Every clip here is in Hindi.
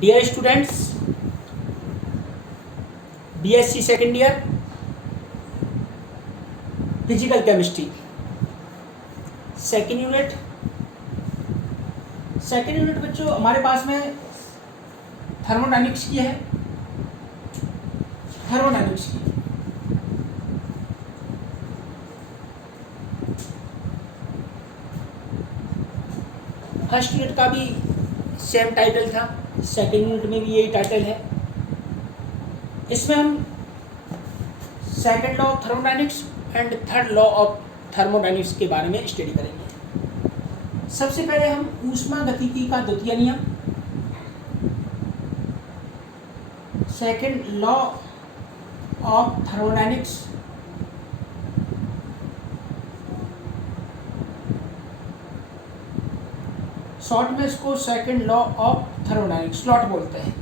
Dear students, BSc second year physical chemistry second unit बच्चों हमारे पास में थर्मोडायनेमिक्स की है। थर्मोडायनेमिक्स की फर्स्ट यूनिट का भी सेम टाइटल था, सेकेंड यूनिट में भी यही टाइटल है। इसमें हम second law of thermodynamics and third law of thermodynamics के बारे में स्टडी करेंगे। सबसे पहले हम ऊष्मागतिकी का द्वितीय नियम, second law of thermodynamics, short में इसको second law of thermodynamics slot बोलते हैं।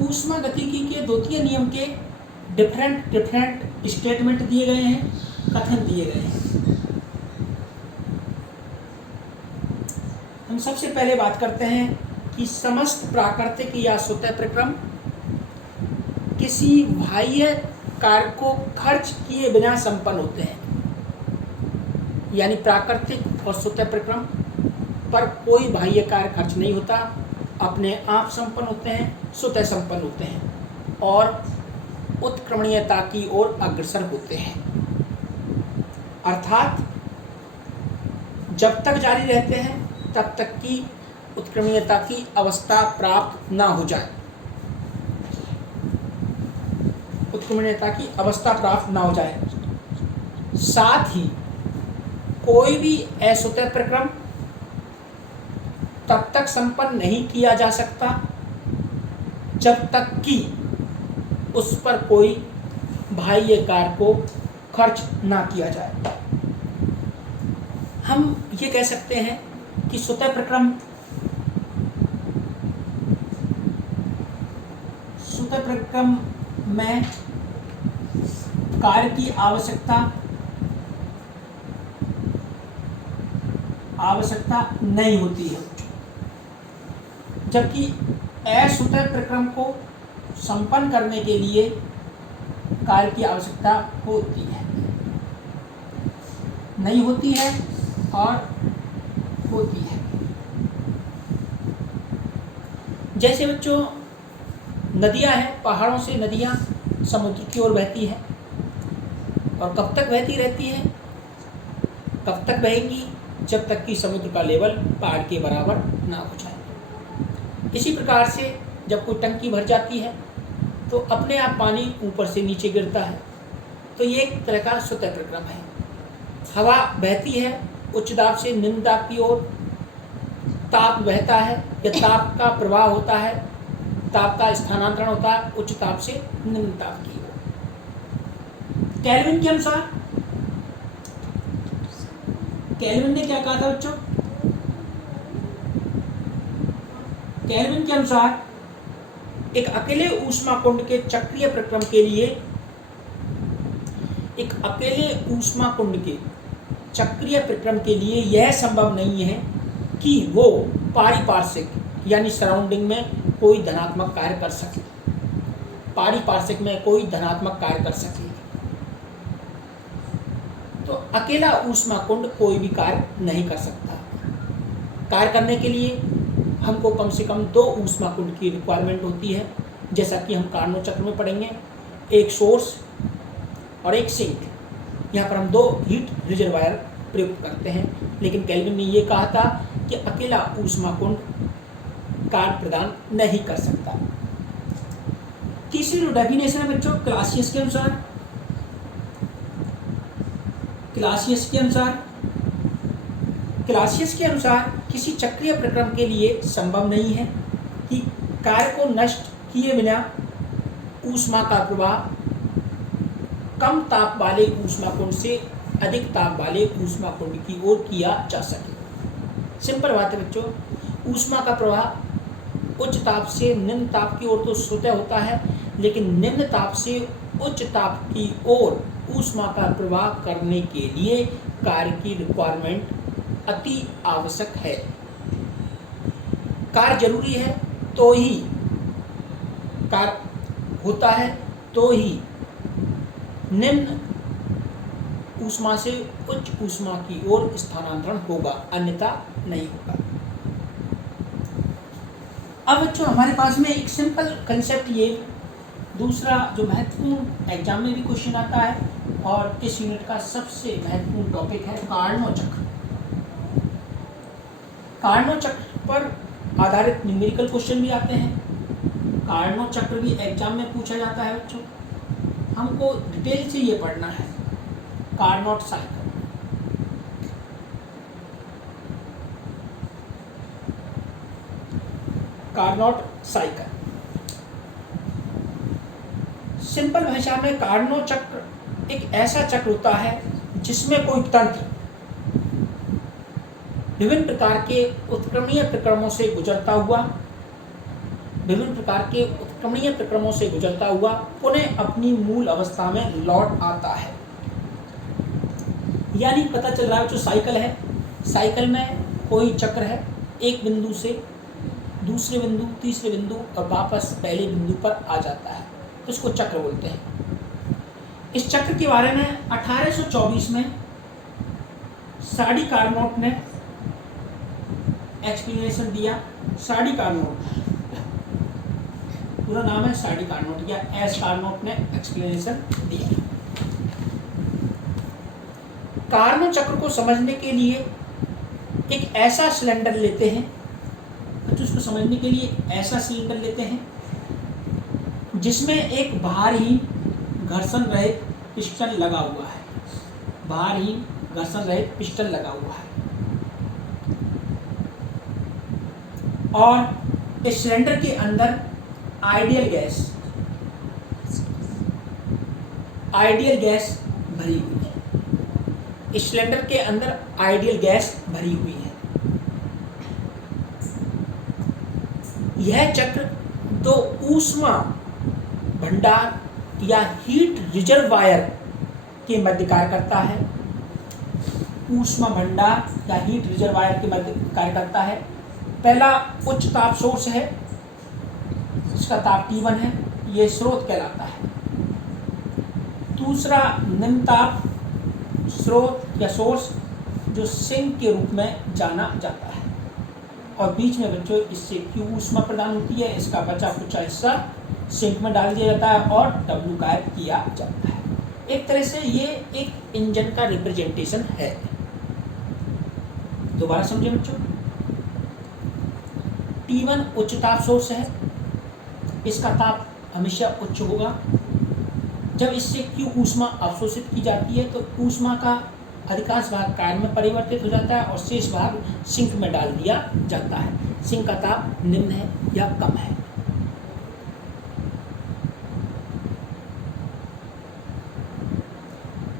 ऊष्मागतिकी के द्वितीय नियम के डिफरेंट स्टेटमेंट दिए गए हैं, कथन दिए गए हैं। हम सबसे पहले बात करते हैं कि समस्त प्राकृतिक या स्वतः प्रक्रम किसी बाह्य कार्य को खर्च किए बिना संपन्न होते हैं। यानी प्राकृतिक और स्वतः प्रक्रम पर कोई बाह्य कार्य खर्च नहीं होता, अपने आप संपन्न होते हैं, स्वतः संपन्न होते हैं और उत्क्रमणीयता की ओर अग्रसर होते हैं। अर्थात जब तक जारी रहते हैं तब तक की उत्क्रमणीयता की अवस्था प्राप्त ना हो जाए, उत्क्रमणीयता की अवस्था प्राप्त ना हो जाए। साथ ही कोई भी असवतः प्रक्रम तब तक संपन्न नहीं किया जा सकता जब तक कि उस पर कोई बाह्य कार्य को खर्च ना किया जाए। हम ये कह सकते हैं कि स्वतः प्रक्रम में कार्य की आवश्यकता नहीं होती है, जबकि असवतः प्रक्रम को संपन्न करने के लिए कार्य की आवश्यकता होती है, नहीं होती है और होती है। जैसे बच्चों नदियां हैं, पहाड़ों से नदियां समुद्र की ओर बहती हैं और कब तक बहती रहती हैं? कब तक बहेंगी? जब तक कि समुद्र का लेवल पहाड़ के बराबर ना हो जाए। इसी प्रकार से जब कोई टंकी भर जाती है तो अपने आप पानी ऊपर से नीचे गिरता है, तो ये एक तरह का स्वतः प्रक्रम है। हवा बहती है उच्च दाब से निम्न दाब की ओर, ताप बहता है या ताप का प्रवाह होता है, ताप का स्थानांतरण होता है उच्च ताप से निम्न ताप की ओर। केल्विन के अनुसार, केल्विन ने क्या कहा था बच्चों? केल्विन के अनुसार एक अकेले ऊष्माकुंड के चक्रीय प्रक्रम के लिए, एक अकेले ऊष्माकुंड के चक्रीय प्रक्रम के लिए यह संभव नहीं है कि वो पारिपार्श्विक यानी सराउंडिंग में कोई धनात्मक कार्य कर सके, पारिपार्श्विक में कोई धनात्मक कार्य कर सके। तो अकेला ऊष्माकुंड कोई भी कार्य नहीं कर सकता। कार्य करने के लिए हमको कम से कम 2 ऊष्माकुंड की रिक्वायरमेंट होती है, जैसा कि हम कार्नो चक्र में पढ़ेंगे, एक सोर्स और एक सिंक। यहाँ पर हम 2 हीट रिजर्वायर प्रयुक्त करते हैं, लेकिन केल्विन ने ये कहा था कि अकेला ऊष्माकुंड कार्य प्रदान नहीं कर सकता। तीसरी जो डेफिनेशन है बच्चों क्लासियस के अनुसार, क्लासियस के अनुसार किसी चक्रीय प्रक्रम के लिए संभव नहीं है कि कार्य को नष्ट किए बिना ऊष्मा का प्रवाह कम ताप वाले ऊष्माकुंड से अधिक ताप वाले ऊष्माकुंड की ओर किया जा सके। सिंपल बात है बच्चों, ऊष्मा का प्रवाह उच्च ताप से निम्न ताप की ओर तो स्वतः होता है, लेकिन निम्न ताप से उच्च ताप की ओर ऊष्मा का प्रवाह करने के लिए कार्य की रिक्वायरमेंट अति आवश्यक है। कार्य जरूरी है तो ही कार्य होता है, तो ही निम्न ऊष्मा से उच्च ऊष्मा की ओर स्थानांतरण होगा, अन्यथा नहीं होगा। अब बच्चों हमारे पास में एक सिंपल कंसेप्ट, ये दूसरा जो महत्वपूर्ण एग्जाम में भी क्वेश्चन आता है और इस यूनिट का सबसे महत्वपूर्ण टॉपिक है कार्नो चक्र। कार्नो चक्र पर आधारित न्यूमेरिकल क्वेश्चन भी आते हैं। कार्नो चक्र भी एग्जाम में पूछा जाता है बच्चों, हमको डिटेल से ये पढ़ना है। Carnot cycle, Carnot cycle simple भाषा में कार्नो चक्र एक ऐसा चक्र होता है जिसमें कोई तंत्र विभिन्न प्रकार के उत्क्रमणीय प्रक्रमों से गुजरता हुआ पुनः अपनी मूल अवस्था में लौट आता है। यानी पता चल रहा है जो साइकिल है, साइकिल में कोई चक्र है, एक बिंदु से दूसरे बिंदु, तीसरे बिंदु और वापस पहले बिंदु पर आ जाता है, तो इसको चक्र बोलते हैं। इस चक्र के बारे में 1824 में साडी कार्नोट ने एक्सप्लेनेशन दिया। साडी कार्नोट पूरा नाम है साडी कार्नोट या एस कार्नोट ने एक्सप्लेनेशन दिया। कार्नो चक्र को समझने के लिए एक ऐसा सिलेंडर लेते हैं, तो उसको समझने के लिए ऐसा सिलेंडर लेते हैं जिसमें एक बाहरी घर्षण रहित पिस्टन लगा हुआ है, बाहरी घर्षण रहित पिस्टन लगा हुआ है, और इस सिलेंडर के अंदर आइडियल गैस भरी हुई है। इस सिलेंडर के अंदर आइडियल गैस भरी हुई है। यह चक्र दो ऊष्मा भंडार या हीट रिजर्वायर के मध्य कार्य करता है। ऊष्मा भंडार या हीट रिजर्वायर के मध्य कार्य करता है। पहला उच्च ताप सोर्स है, इसका ताप T1 है, ये स्रोत कहलाता है। दूसरा निम्न ताप स्रोत या सोर्स जो सिंक के रूप में जाना जाता है, और बीच में बच्चों इससे Q ऊष्मा प्रदान होती है। इसका बचा कुचा हिस्सा सिंक में डाल दिया जाता है और W गायब किया जाता है। एक तरह से ये एक इंजन का रिप्रेजेंटेशन है। दोबारा समझे बच्चों, T1 उच्च ताप सोर्स है, इसका ताप हमेशा उच्च होगा। जब इससे Q ऊष्मा अवशोषित की जाती है तो ऊष्मा का अधिकांश भाग कार्य में परिवर्तित हो जाता है और शेष भाग सिंक में डाल दिया जाता है। सिंक का ताप निम्न है या कम है।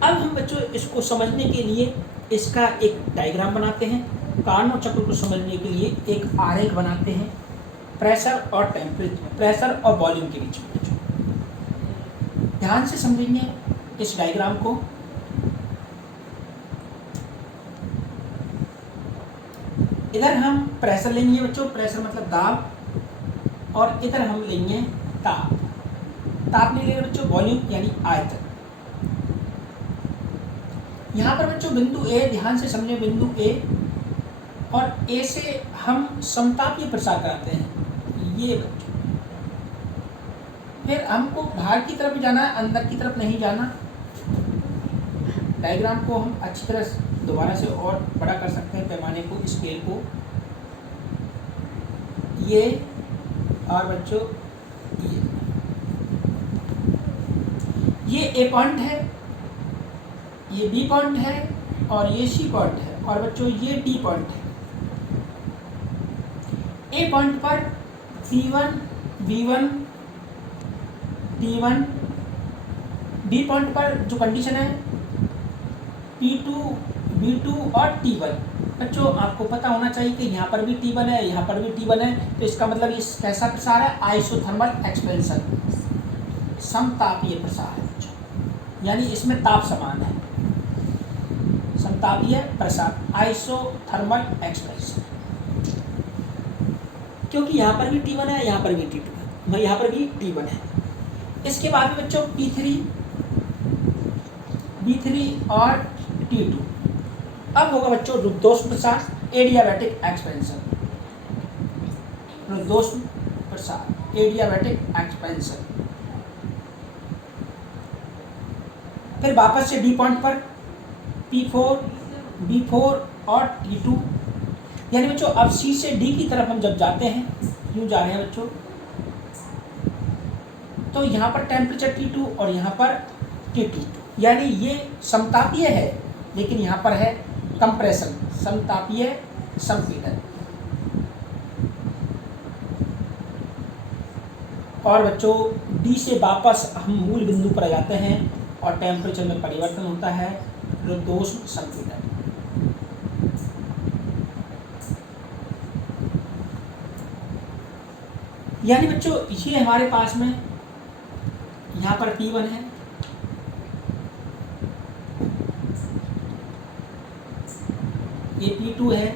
अब हम बच्चों इसको समझने के लिए इसका एक डायग्राम बनाते हैं। कार्नो चक्र को समझने के लिए एक आरेख बनाते हैं प्रेशर और टेम्परेचर, प्रेशर और वॉल्यूम के बीच में। ध्यान से समझेंगे इस डायग्राम को। इधर हम प्रेशर लेंगे बच्चों, प्रेशर मतलब दाब, और इधर हम लेंगे ताप। ताप नहीं लेंगे बच्चों, वॉल्यूम यानी आयतन। यहाँ पर बच्चों बिंदु ए, ध्यान से समझे बिंदु ए, और ए से हम समतापीय प्रसार कराते हैं ये बच्चों। फिर हमको बाहर की तरफ जाना है, अंदर की तरफ नहीं जाना। डायग्राम को हम अच्छी तरह दोबारा से और बड़ा कर सकते हैं, पैमाने को, स्केल को। ये और बच्चों ये ए पॉइंट है, ये बी पॉइंट है और ये सी पॉइंट है, और बच्चों ये डी पॉइंट है। ए पॉइंट पर P1, B1, T1, D point पर जो कंडीशन है P2, B2 और T1। बच्चों आपको पता होना चाहिए कि यहाँ पर भी T1 है, यहाँ पर भी T1 है, तो इसका मतलब इस कैसा प्रसार है? आइसोथर्मल एक्सपेंशन, समतापीय प्रसार है बच्चों, यानी इसमें ताप समान है। समतापीय प्रसार, आइसोथर्मल एक्सपेंशन। क्योंकि यहाँ पर भी T1 है, यहाँ पर भी T2 है, यहाँ पर भी T1 है। इसके बाद में बच्चों P3, B3 और T2। अब होगा बच्चों रुद्धोष्म प्रसार, एडियाबैटिक एक्सपेंशन। रुद्धोष्म प्रसार, एडियाबैटिक एक्सपेंशन। फिर वापस से डी पॉइंट पर P4, B4 और T2, यानी बच्चों अब C से D की तरफ हम जब जाते हैं, यूँ जा रहे हैं बच्चों, तो यहाँ पर टेम्परेचर T2 और यहाँ पर T2, यानी ये समतापीय है, लेकिन यहाँ पर है कंप्रेशन, समतापीय संपीड़न। और बच्चों D से वापस हम मूल बिंदु पर आ जाते हैं और टेम्परेचर में परिवर्तन होता है, रुद्धोष्म संपीड़न। यानी बच्चों ये हमारे पास में यहाँ पर P1 है, ये P2 है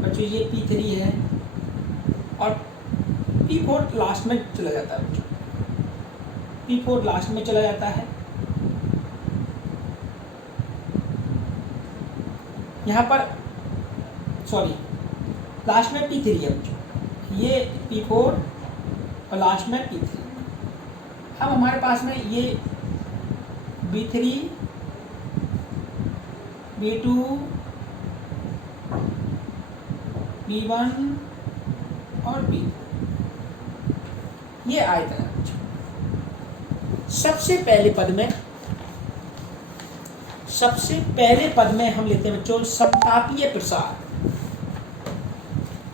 बच्चों, ये P3 है और P4 लास्ट में चला जाता है बच्चों, P4 लास्ट में चला जाता है। यहाँ पर सॉरी लास्ट में P3 है बच्चों, ये P4 और लास्ट में P3। अब हमारे पास में ये B3, B2, B1 और B4, ये आयतन है बच्चों। सबसे पहले पद में हम लेते हैं बच्चों समतापीय प्रसार।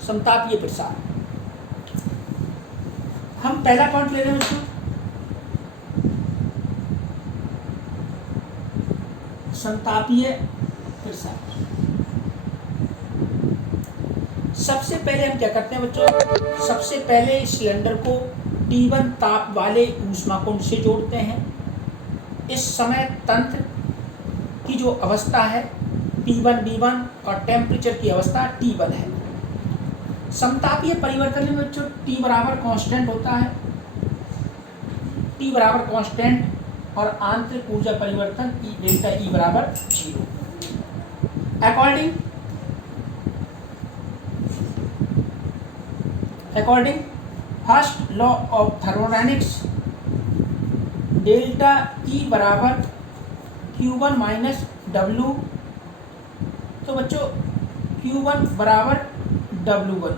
समतापीय प्रसार हम पहला पॉइंट ले रहे हैं बच्चों, समतापीय प्रसार। सबसे पहले हम क्या करते हैं बच्चों, सबसे पहले सिलेंडर को T1 ताप वाले ऊष्माकुंड से जोड़ते हैं। इस समय तंत्र की जो अवस्था है P1, B1 और टेम्परेचर की अवस्था T1 है। समतापीय परिवर्तन में बच्चों T बराबर कांस्टेंट होता है, T बराबर कांस्टेंट और आंतरिक ऊर्जा परिवर्तन डेल्टा E बराबर 0। According first law of thermodynamics, delta E बराबर Q1 माइनस W। तो बच्चों Q1 बराबर W1,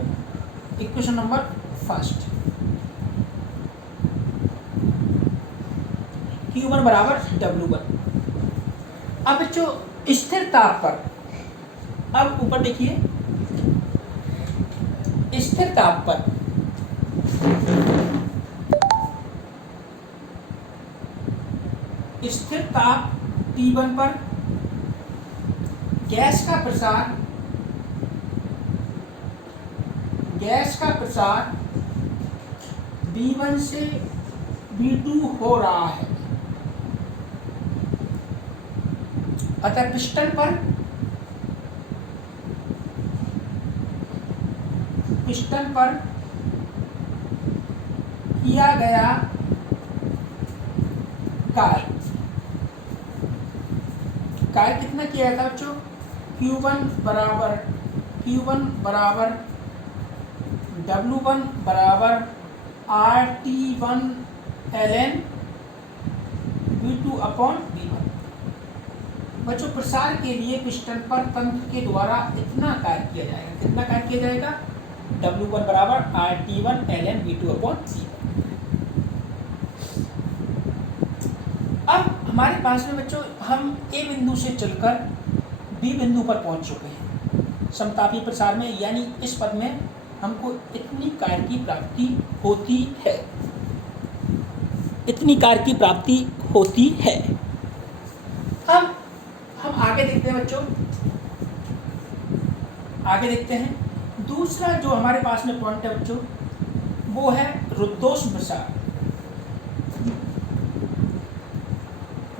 equation number first, Q1 बराबर W1। अब बच्चों स्थिर ताप पर, अब ऊपर देखिए, स्थिर ताप पर स्थिर ताप T1 पर गैस का प्रसार B1 से B2 हो रहा है। अतः पिस्टन पर किया गया कार्य कितना किया था बच्चों, Q1 बराबर W1 बराबर RT1 ln V2 upon V1। बच्चों प्रसार के लिए पिस्टन पर तंत्र के द्वारा इतना कार्य किया जाएगा, कितना कार्य किया जाएगा, W1 बराबर RT1 ln V2 upon V1। अब हमारे पास में बच्चों हम A बिंदु से चलकर B बिंदु पर पहुंच चुके हैं समतापी प्रसार में, यानी इस पद में हमको इतनी कार्य की प्राप्ति होती है, इतनी कार्य की प्राप्ति होती है। अब हम आगे देखते हैं बच्चों, आगे देखते हैं दूसरा जो हमारे पास में पॉइंट है बच्चों, वो है रुद्धोष्म प्रसार।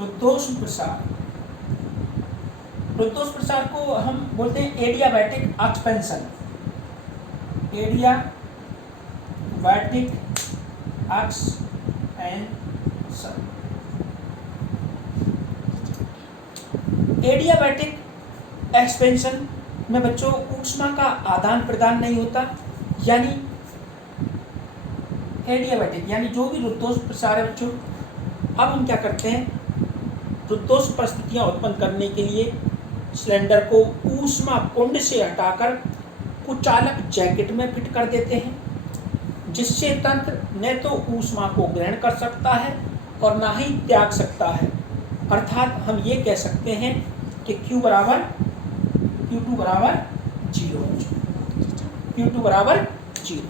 रुद्धोष्म प्रसार रुद्धोष प्रसार को हम बोलते हैं adiabatic expansion. Adiabatic expansion. Adiabatic expansion में बच्चों ऊष्मा का आदान प्रदान नहीं होता, यानी एडियाबैटिक यानी जो भी रुद्धोष प्रसार है बच्चों, अब हम क्या करते हैं, रुद्धोष परिस्थितियां उत्पन्न करने के लिए सिलेंडर को ऊष्मा कुंड से हटाकर कुचालक जैकेट में फिट कर देते हैं, जिससे तंत्र न तो ऊष्मा को ग्रहण कर सकता है और ना ही त्याग सकता है। अर्थात हम ये कह सकते हैं कि Q2 बराबर 0, Q2 बराबर 0।